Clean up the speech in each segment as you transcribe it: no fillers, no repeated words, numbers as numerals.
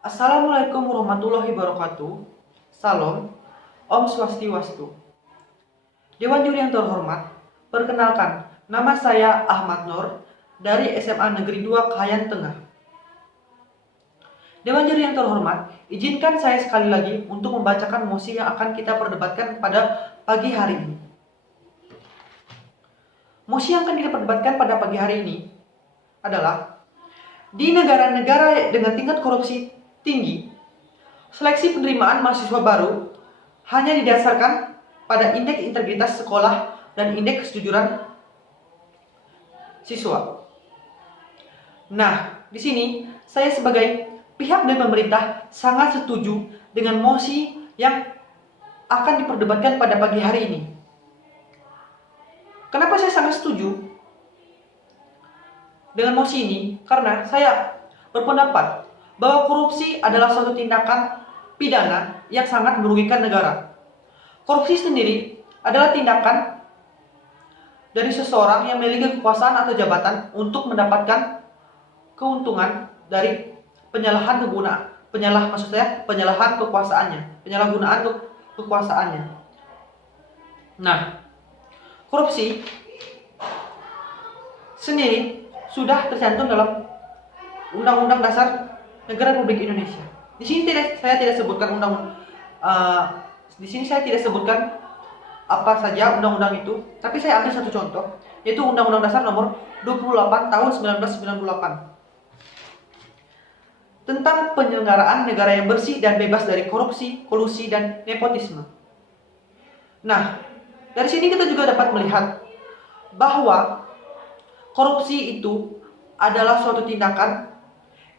Assalamualaikum warahmatullahi wabarakatuh. Salam, Om Swastiwastu. Dewan Juri yang terhormat, perkenalkan, nama saya Ahmad Nur dari SMA Negeri 2 Kahayan Tengah. Dewan Juri yang terhormat, izinkan saya sekali lagi untuk membacakan mosi yang akan kita perdebatkan pada pagi hari ini. Mosi yang akan kita perdebatkan pada pagi hari ini adalah di negara-negara dengan tingkat korupsi tinggi, seleksi penerimaan mahasiswa baru hanya didasarkan pada indeks integritas sekolah dan indeks kejujuran siswa. Nah, di sini saya sebagai pihak dari pemerintah sangat setuju dengan mosi yang akan diperdebatkan pada pagi hari ini. Kenapa saya sangat setuju dengan mosi ini? Karena saya berpendapat bahwa korupsi adalah suatu tindakan pidana yang sangat merugikan negara. Korupsi sendiri adalah tindakan dari seseorang yang memiliki kekuasaan atau jabatan untuk mendapatkan keuntungan dari penyalahan penyalahgunaan kekuasaannya. Nah, korupsi sendiri sudah tercantum dalam Undang-Undang Dasar Negara Republik Indonesia. Di sini saya tidak sebutkan di sini saya tidak sebutkan apa saja undang-undang itu, tapi saya ambil satu contoh, yaitu Undang-Undang Dasar Nomor 28 Tahun 1998 tentang penyelenggaraan negara yang bersih dan bebas dari korupsi, kolusi, dan nepotisme. Nah, dari sini kita juga dapat melihat bahwa korupsi itu adalah suatu tindakan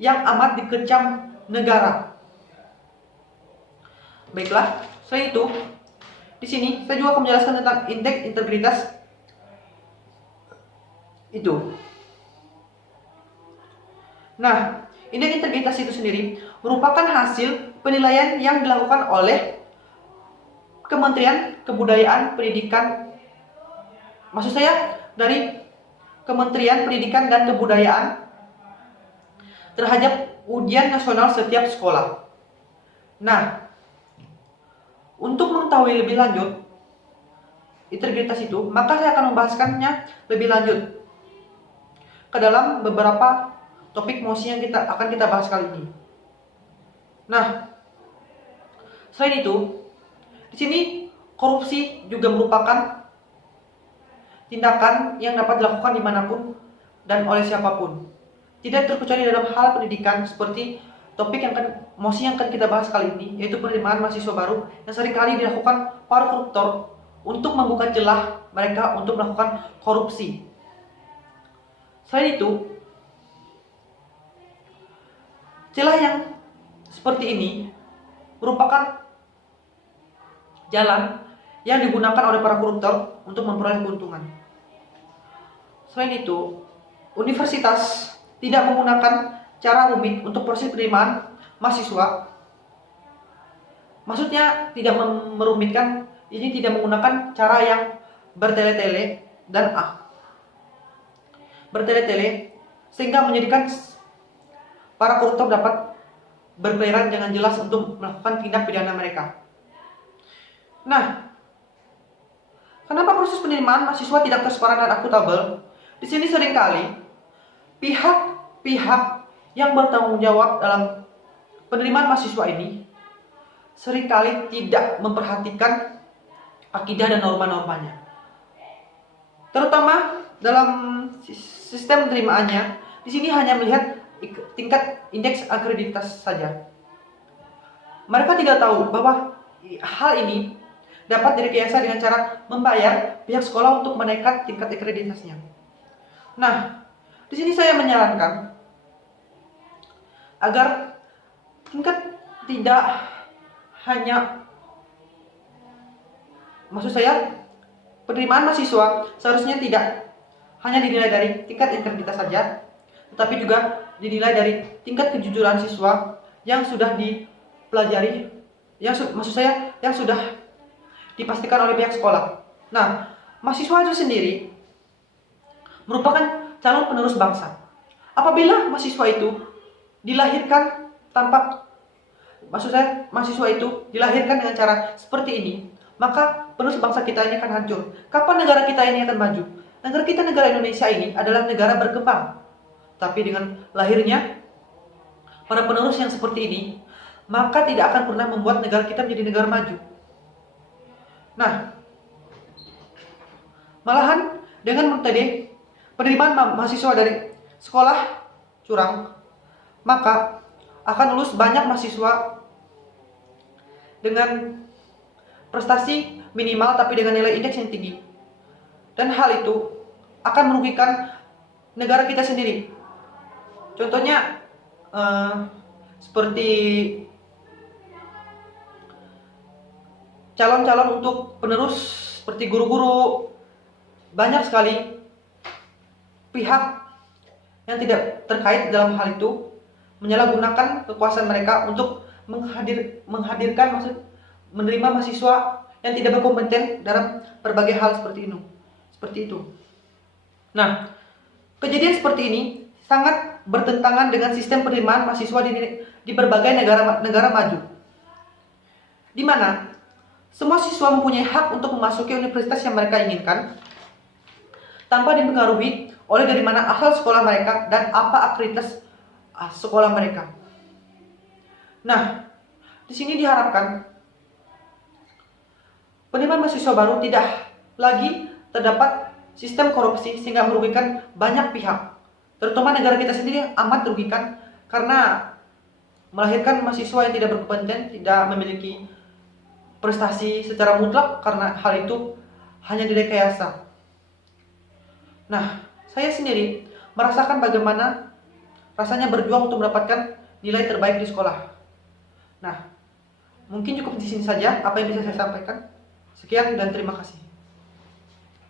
yang amat dikecam negara. Baiklah, selain itu, di sini saya juga akan menjelaskan tentang indeks integritas itu. Nah, indeks integritas itu sendiri merupakan hasil penilaian yang dilakukan oleh Kementerian Kebudayaan Pendidikan, maksud saya dari Kementerian Pendidikan dan Kebudayaan terhadap ujian nasional setiap sekolah. Nah, untuk mengetahui lebih lanjut integritas itu, maka saya akan membahaskannya lebih lanjut ke dalam beberapa topik mosi yang akan kita bahas kali ini. Nah, selain itu, di sini korupsi juga merupakan tindakan yang dapat dilakukan dimanapun dan oleh siapapun. Tidak terkecuali dalam hal pendidikan, seperti mosi yang akan kita bahas kali ini, yaitu penerimaan mahasiswa baru yang seringkali dilakukan para koruptor untuk membuka celah mereka untuk melakukan korupsi. Selain itu, celah yang seperti ini merupakan jalan yang digunakan oleh para koruptor untuk memperoleh keuntungan. Selain itu, universitas tidak menggunakan cara rumit untuk proses penerimaan mahasiswa. Maksudnya tidak merumitkan, ini tidak menggunakan cara yang bertele-tele sehingga menjadikan para koruptor dapat berkeliaran dengan jelas untuk melakukan tindak pidana mereka. Nah, kenapa proses penerimaan mahasiswa tidak transparan dan akuntabel? Di sini seringkali pihak-pihak yang bertanggung jawab dalam penerimaan mahasiswa ini seringkali tidak memperhatikan akidah dan norma-normanya. Terutama dalam sistem penerimaannya, di sini hanya melihat tingkat indeks akreditas saja. Mereka tidak tahu bahwa hal ini dapat direkayasa dengan cara membayar pihak sekolah untuk menaikkan tingkat akreditasnya. Nah, di sini saya menyarankan agar tingkat tidak hanya, maksud saya, penerimaan mahasiswa seharusnya tidak hanya dinilai dari tingkat integritas saja, tetapi juga dinilai dari tingkat kejujuran siswa yang sudah dipelajari, yang sudah dipastikan oleh pihak sekolah. Nah, mahasiswa itu sendiri merupakan calon penerus bangsa. Apabila mahasiswa itu dilahirkan tanpa maksud saya mahasiswa itu dilahirkan dengan cara seperti ini, maka penerus bangsa kita ini akan hancur. Kapan negara kita ini akan maju? Negara kita, negara Indonesia ini adalah negara berkembang. Tapi dengan lahirnya para penerus yang seperti ini, maka tidak akan pernah membuat negara kita menjadi negara maju. Nah, malahan dengan tadi penerimaan mahasiswa dari sekolah curang, maka akan lulus banyak mahasiswa dengan prestasi minimal tapi dengan nilai indeks yang tinggi. Dan hal itu akan merugikan negara kita sendiri. Contohnya seperti calon-calon untuk penerus seperti guru-guru, banyak sekali pihak yang tidak terkait dalam hal itu menyalahgunakan kekuasaan mereka untuk menghadirkan menerima mahasiswa yang tidak berkompeten dalam berbagai hal seperti itu. Nah, kejadian seperti ini sangat bertentangan dengan sistem penerimaan mahasiswa di berbagai negara maju, di mana semua siswa mempunyai hak untuk memasuki universitas yang mereka inginkan tanpa dipengaruhi oleh dari mana asal sekolah mereka dan apa akreditas sekolah mereka. Nah, di sini diharapkan penerimaan mahasiswa baru tidak lagi terdapat sistem korupsi sehingga merugikan banyak pihak, terutama negara kita sendiri yang amat merugikan karena melahirkan mahasiswa yang tidak berkompeten, tidak memiliki prestasi secara mutlak karena hal itu hanya direkayasa. Nah, saya sendiri merasakan bagaimana rasanya berjuang untuk mendapatkan nilai terbaik di sekolah. Nah, mungkin cukup di sini saja apa yang bisa saya sampaikan. Sekian dan terima kasih.